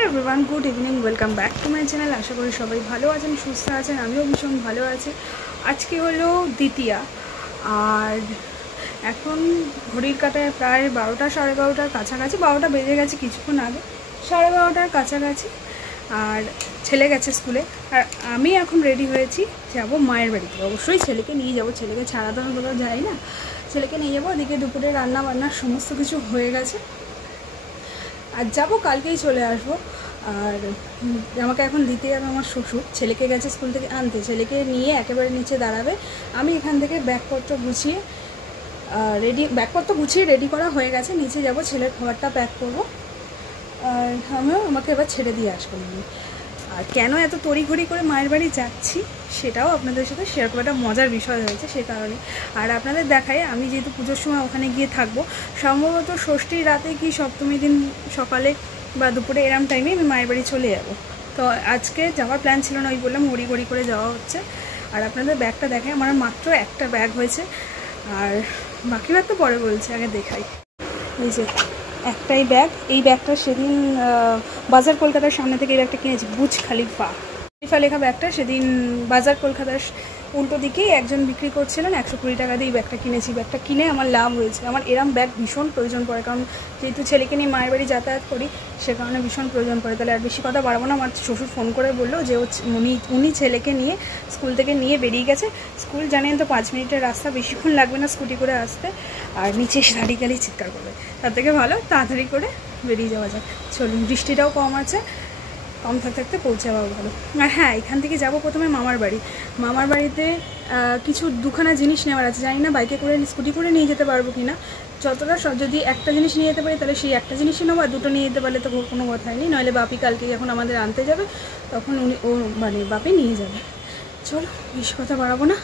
Hello everyone, good evening, welcome back to my channel. আশা করি সবাই ভালো আছেন, সুস্থ আছেন। আমিও ভীষণ ভালো আছি। আজকে হলো দ্বিতীয়া, আর এখন ঘড়ির কাঁটায় প্রায় 12টা সাড়ে 12টার কাছাকাছি, 12টা বেজে গেছে কিছুক্ষণ আগে, সাড়ে 12টার কাছাকাছি। আর ছেলে গেছে স্কুলে, আর আমি এখন রেডি হয়েছি, যাব মায়ের বাড়িতে। অবশ্যই ছেলেকে নিয়ে যাব, ছেলেকে ছাড়া তো আমি কোথাও যাই না, ছেলেকে নিয়ে যাবো। ওদিকে দুপুরে রান্না বান্না সমস্ত কিছু হয়ে গেছে, আর যাবো, কালকেই চলে আসবো। আর আমাকে এখন দিতে যাবে আমার শ্বশুর, ছেলেকে গেছে স্কুল থেকে আনতে, ছেলেকে নিয়ে একেবারে নিচে দাঁড়াবে। আমি এখান থেকে ব্যাগপত্র গুছিয়ে রেডি করা হয়ে গেছে, নিচে যাব, ছেলের খাবারটা প্যাক করবো, আর আমাকে এবার ছেড়ে দিয়ে আসবো আমি। আর কেন এত তড়িঘড়ি করে মায়ের বাড়ি যাচ্ছি সেটাও আপনাদের সাথে শেয়ার করা, একটা মজার বিষয় হয়েছে সে কারণে। আর আপনাদের দেখায়, আমি যেহেতু পুজোর সময় ওখানে গিয়ে থাকবো, সম্ভবত ষষ্ঠীর রাতে কি সপ্তমী দিন সকালে বা দুপুরে এরম টাইমে আমি মায়ের বাড়ি চলে যাব। তো আজকে যাওয়ার প্ল্যান ছিল না, ওই বললাম হড়ি করে যাওয়া হচ্ছে। আর আপনাদের ব্যাগটা দেখায়, আমার মাত্র একটা ব্যাগ হয়েছে, আর বাকি ব্যাগ তো পরে বলছে, আগে দেখাই। এই যে একটাই ব্যাগ, এই ব্যাগটা সেদিন বাজার কলকাতার সামনে থেকে এই ব্যাগটা কিনেছি, বুর্জ খলিফা লেখা ব্যাগটা। সেদিন বাজার কলকাতার উল্টো দিকেই একজন বিক্রি করছিলেন, 120 টাকা দিয়ে এই ব্যাগটা কিনেছি। ব্যাগটা কিনে আমার লাভ হয়েছে। আমার এরম ব্যাগ ভীষণ প্রয়োজন পড়ে, কারণ যেহেতু ছেলেকে নিয়ে মায়ের বাড়ি যাতায়াত করি, সে কারণে ভীষণ প্রয়োজন পড়ে। তাহলে আর বেশি কথা বাড়াবো না। আমার শ্বশুর ফোন করে বললো যে উনি ছেলেকে নিয়ে স্কুল থেকে নিয়ে বেরিয়ে গেছে। স্কুল জানেন তো 5 মিনিটের রাস্তা, বেশিক্ষণ লাগবে না স্কুটি করে আসতে, আর নিচে এসে দাঁড়িয়ে চিৎকার করবে। তার থেকে ভালো তাড়াতাড়ি করে বেরিয়ে যাওয়া যায়। চলুন, বৃষ্টিটাও কম আছে, কম থাকতে পৌঁছে যাওয়া ভালো। আর হ্যাঁ, এখান থেকে যাব প্রথমে মামার বাড়ি। মামার বাড়িতে কিছু দুখানা জিনিস নেওয়ার আছে, জানি না বাইকে করে স্কুটি করে নিয়ে যেতে পারবো কি না। যদি একটা জিনিস নিয়ে যেতে পারি তাহলে সেই একটা জিনিসই নেবো, আর দুটো নিয়ে যেতে পারলে তো কোনো কথাই নেই। নইলে বাপি কালকে যখন আমাদের আনতে যাবে তখন বাপি নিয়ে যাবে। চলো, বেশি কথা বাড়াবো না,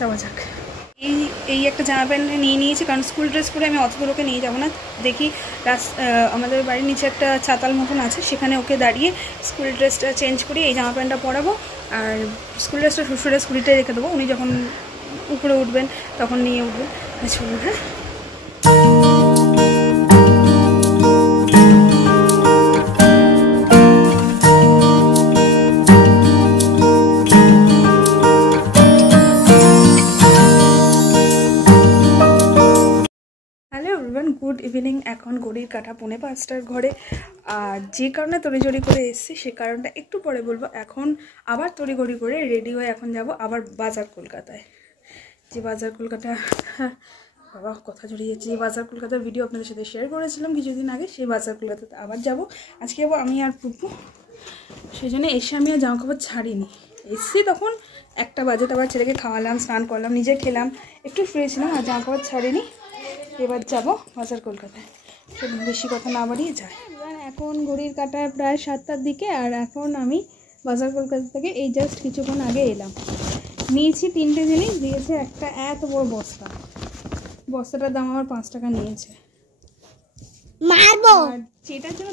যাওয়া যাক। এই একটা জামা প্যান্ট নিয়ে নিয়েছি, কারণ স্কুল ড্রেস করে আমি অতগুলোকে নিয়ে যাবো না। দেখি আমাদের বাড়ির নিচে একটা চাতাল মতন আছে, সেখানে ওকে দাঁড়িয়ে স্কুল ড্রেসটা চেঞ্জ করি, এই জামা প্যান্টটা পরাবো, আর স্কুল ড্রেসটা শ্বশুরের স্কুটিতে রেখে দেবো। উনি যখন উপরে উঠবেন তখন নিয়ে উঠবেন। চলুন, হ্যাঁ। Good evening. এখন ঘড়ির কাঁটা 4:45 ঘরে, আর যে কারণে তড়িঘড়ি করে এসেছি সে কারণটা একটু পরে বলবো। এখন আবার তড়িঘড়ি করে রেডি হয়ে এখন যাব আবার বাজার কলকাতায়। যে বাজার কলকাতা, বাবা কথা জড়িয়ে যাচ্ছে, যে বাজার কলকাতার ভিডিও আপনাদের সাথে শেয়ার করেছিলাম কিছুদিন আগে, সেই বাজার কলকাতাতে আবার যাব। আজকে যাবো আমি আর পুপু, সেই জন্য এসে আমি আর জামা কাপড় ছাড়িনি। এসছি তখন 1টা বাজে, আবার ছেলেকে খাওয়ালাম, স্নান করলাম, নিজে খেলাম, একটু ফ্রি ছিলাম, আর জামা কাপড় ছাড়িনি। এবার যাব বাজার কলকাতায়। বেশি কথা না বাড়িয়ে যায়। এখন ঘড়ির কাঁটায় প্রায় 7টার দিকে, আর এখন আমি বাজার কলকাতা থেকে এই জাস্ট কিছুক্ষণ আগে এলাম। নিয়েছি 3টে জিনিস, দিয়েছে একটা এত বড় বস্তা। বস্তাটার দাম আমার 5 টাকা নিয়েছে। আর যেটার জন্য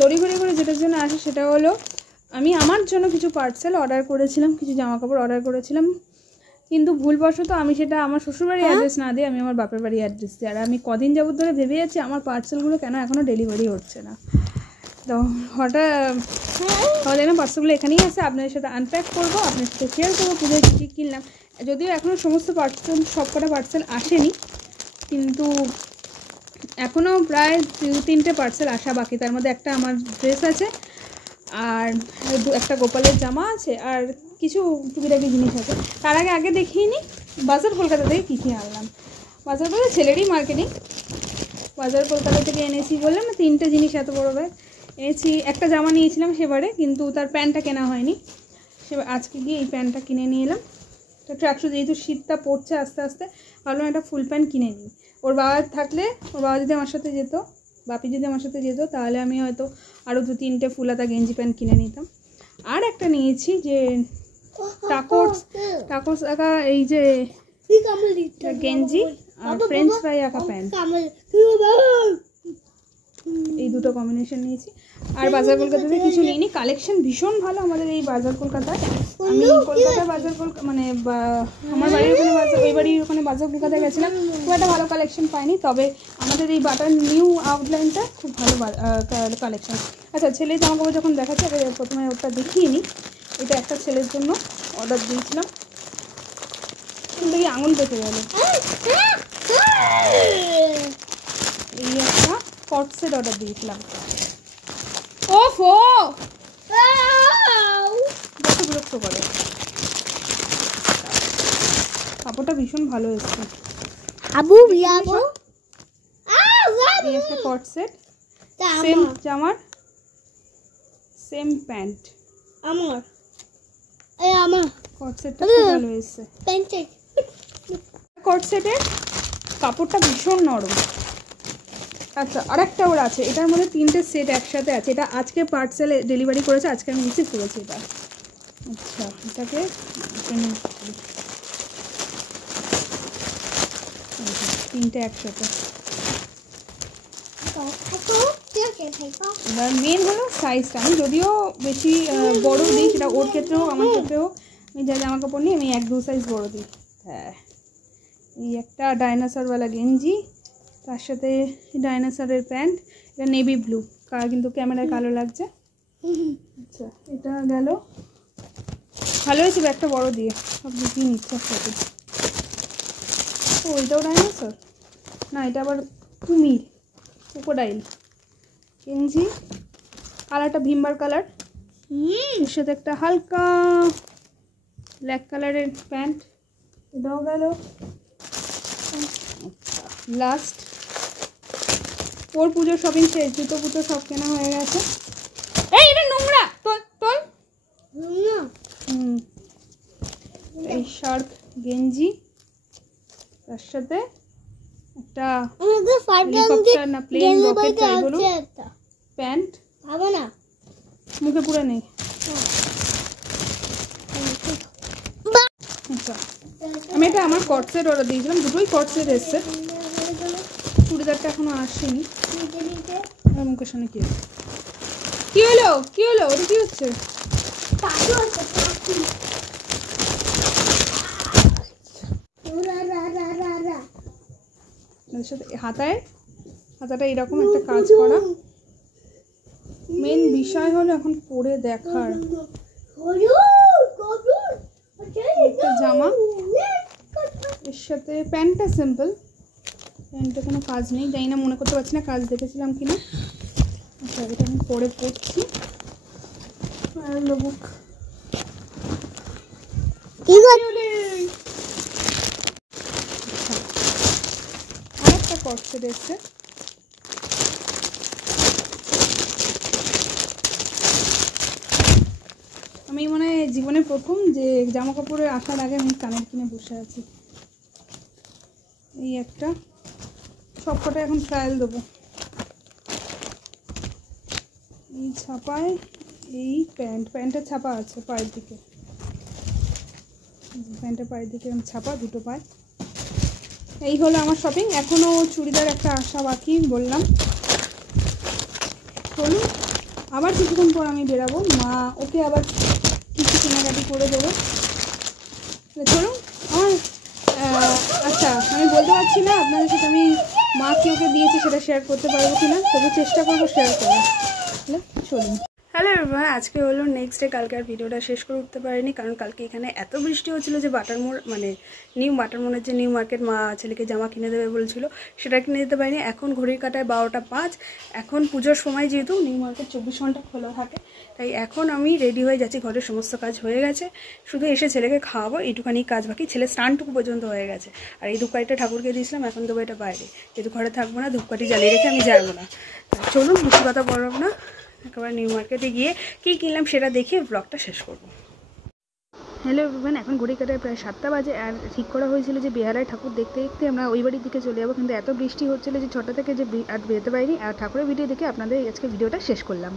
তড়িঘড়ি করে যেটার জন্য আসে সেটা হলো, আমি আমার জন্য কিছু পার্সেল অর্ডার করেছিলাম, কিছু জামা কাপড় অর্ডার করেছিলাম, কিন্তু ভুলবশত আমি সেটা আমার শ্বশুরবাড়ির অ্যাড্রেস না দিয়ে আমি আমার বাপের বাড়ির অ্যাড্রেস দিই। আর আমি কদিন যাবত ধরে ভেবে যাচ্ছি আমার পার্সেলগুলো কেন এখনও ডেলিভারি হচ্ছে না। তো হঠাৎ দেখলাম পার্সেলগুলো এখানেই আছে, আপনাদের সাথে আনপ্যাক করবো, আপনার সাথে শেয়ার করবো পুজোয় কী কী কিনলাম। যদিও এখনও সমস্ত সবকটা পার্সেল আসেনি, কিন্তু এখনও প্রায় 2-3টে পার্সেল আসা বাকি। তার মধ্যে একটা আমার ড্রেস আছে, আর একটা গোপালের জামা আছে, আর কিছু টুকিটাকি জিনিস আছে। তার আগে দেখিয়ে নিই বাজার কলকাতা থেকে কী আনলাম। বাজার কলকাতা ছেলেরই মার্কেটিং। বাজার কলকাতা থেকে এনেছি বললাম না 3টে জিনিস, এত বড় ব্যাগ এনেছি। একটা জামা নিয়েছিলাম সেবারে, কিন্তু তার প্যান্টটা কেনা হয়নি। আজকে গিয়ে এই প্যান্টটা কিনে নিয়ে এলাম। তো ট্র্যাকসুট, যেহেতু শীতটা পড়ছে আস্তে আস্তে, ভাবলাম একটা ফুল প্যান্ট কিনে নিই। ওর বাবা থাকলে, ওর বাবা যদি আমার সাথে যেত, বাপি যদি আমার সাথে যেত, তাহলে আমি হয়তো আরও 2-3টে ফুলাতা গেঞ্জি প্যান্ট কিনে নিতাম। আর একটা নিয়েছি যে টাকোস আঁকা এই যে গেঞ্জি, আর ফ্রেঞ্চ ফ্রাই আঁকা প্যান্ট। এই দুটো কম্বিনেশন নিয়েছি। আর বাজার কলকাতাতে কিছু নিইনি, কালেকশন ভীষণ ভালো আমাদের এই বাজার কলকাতায়। আমি কলকাতার বাজার মানে আমার বাড়ির ওখানে বাজার, ওই বাড়ির ওখানে বাজার কলকাতায় গেছিলাম, খুব একটা ভালো কালেকশন পাইনি। তবে আমাদের এই বাটার নিউ আউটলাইনটা খুব ভালো কালেকশন। আচ্ছা, ছেলের জামাকাপড় যখন দেখাচ্ছে, প্রথমে ওটা দেখিয়ে নিই। এটা একটা ছেলের জন্য অর্ডার দিয়েছিলাম, দেখি আঙুল দেখে গেল। এই একটা কট সেট অর্ডার দিয়েছিলাম। ওফো, কত বিরক্ত করে। কাপড়টা ভীষণ ভালো এসছে। এই একটা কট সেট, সেম জামার সেম প্যান্ট। আমার কট সেটটা খুব ভালো এসছে। কট সেটের কাপড়টা ভীষণ নরম। আচ্ছা, আরেকটা ওর আছে, এটার মধ্যে 3টে সেট একসাথে আছে। এটা আজকে পার্সেলে ডেলিভারি করেছে, আজকে আমি রিসিভ করেছি এটা। আচ্ছা, এটাকে 3টে একসাথে। এবার মেন হলো সাইজটা। আমি যদিও বেশি বড় দিই, সেটা ওর ক্ষেত্রেও আমার ক্ষেত্রেও, আমি যা জামা কাপড় নিই আমি 1-2 সাইজ বড় দিই। হ্যাঁ, এই একটা ডাইনোসরওয়ালা গেঞ্জি, তার সাথে ডাইনোসরের প্যান্ট। এটা নেভি ব্লু, কিন্তু ক্যামেরায় কালো লাগছে। আচ্ছা, এটা গেল। ভালো হয়েছে একটা বড় দিয়ে, সব দেখিয়ে নিচ্ছে একসাথে। ও, এটাও ডাইনোসর না, এটা আবার কুমির, ক্রোকোডাইল। গেঞ্জি, কালারটা ভিম্বার কালার, এর সাথে একটা হালকা ব্ল্যাক কালারের প্যান্ট। এটাও গেল। লাস্ট, ওর পুজোর শপিং শেষ, জুতো পুজো সব কেনা হয়ে গেছে। এই, এটা নোংরা, তোল তোল। এই শার্ট গেঞ্জি, তার সাথে একটা হেলিকপ্টার না প্লেন রকেট যাই বলুন প্যান্ট। মুখে পুরো নেই। আচ্ছা, আমি এটা আমার কট সেট অর্ডার দিয়েছিলাম, দুটোই কট সেট এসছে। চুড়িদারটা এখনো আসেনি। মুখের সামনে কি হলো? কি হলো? কি হলো? ওটা কি হচ্ছে? হাতাটা এরকম একটা কাজ করা। মেন বিষয় হলো এখন পরে দেখার। একটা জামা, এর সাথে প্যান্টটা সিম্পল, প্যান্টে কোনো কাজ নেই। জানি না, মনে করতে পারছি না কাজ দেখেছিলাম কিনা। আচ্ছা, এটা আমি পরে পড়ছি। আর লোক আরেকটা কট সেট এসছে। আমি মনে হয় জীবনে প্রথম যে জামা কাপড়ে আসার আগে আমি কানের কিনে বসে আছি। এই একটা, সবকটা এখন ট্রায়াল দেবো। এই ছাপায়, এই প্যান্টের ছাপা আছে পায়ের দিকে, প্যান্টের পায়ের দিকে ছাপা, দুটো পায়। এই হলো আমার শপিং। এখনও চুড়িদার একটা আসা বাকি বললাম। চলুন, আবার কিছুক্ষণ পর আমি বেরাবো, মা ওকে আবার কিছু কেনাকাটি করে দেবো। চলুন আমার আচ্ছা, আমি বলতে পারছি না আপনাদের সাথে আমি মা কি ওকে দিয়েছে সেটা শেয়ার করতে পারবো কিনা, তবু চেষ্টা করবো শেয়ার করার। চলুন। হ্যালো এভরিওয়ান, আজকে হলো নেক্সট ডে। কালকে আর ভিডিওটা শেষ করে উঠতে পারিনি, কারণ কালকে এখানে এত বৃষ্টি হচ্ছিলো যে বাটারমোড় মানে নিউ বাটারমোড়ের যে নিউ মার্কেট, মা ছেলেকে জামা কিনে দেবে বলছিল, সেটা কিনে দিতে পারিনি। এখন ঘড়ির কাটায় 12টা 5। এখন পুজোর সময়, যেহেতু নিউ মার্কেট 24 ঘন্টা খোলা থাকে, তাই এখন আমি রেডি হয়ে যাচ্ছি। ঘরের সমস্ত কাজ হয়ে গেছে, শুধু এসে ছেলেকে খাওয়াবো, এইটুখানি কাজ বাকি। ছেলে স্নানটুকু পর্যন্ত হয়ে গেছে। আর এই ধূপকাঠিটা ঠাকুরকে দিয়েছিলাম, এখন দেবো এটা বাইরে, যেহেতু ঘরে থাকবো না, ধূপকাঠি জ্বালিয়ে রেখে আমি যাবো না। চলুন, বেশি কথা বলব না, একেবারে নিউ মার্কেটে গিয়ে কী কিনলাম সেটা দেখে ব্লগটা শেষ করবো। হ্যালো এভরিওয়ান, এখন ঘড়ি কাটায় প্রায় 7টা বাজে। আর ঠিক করা হয়েছিল যে বেহালায় ঠাকুর দেখতে দেখতে আমরা ওই বাড়ির দিকে চলে যাবো, কিন্তু এত বৃষ্টি হচ্ছিলো যে 6টা থেকে যে আর বেরোতে পারিনি। আর ঠাকুরের ভিডিও দেখে আপনাদের আজকে ভিডিওটা শেষ করলাম।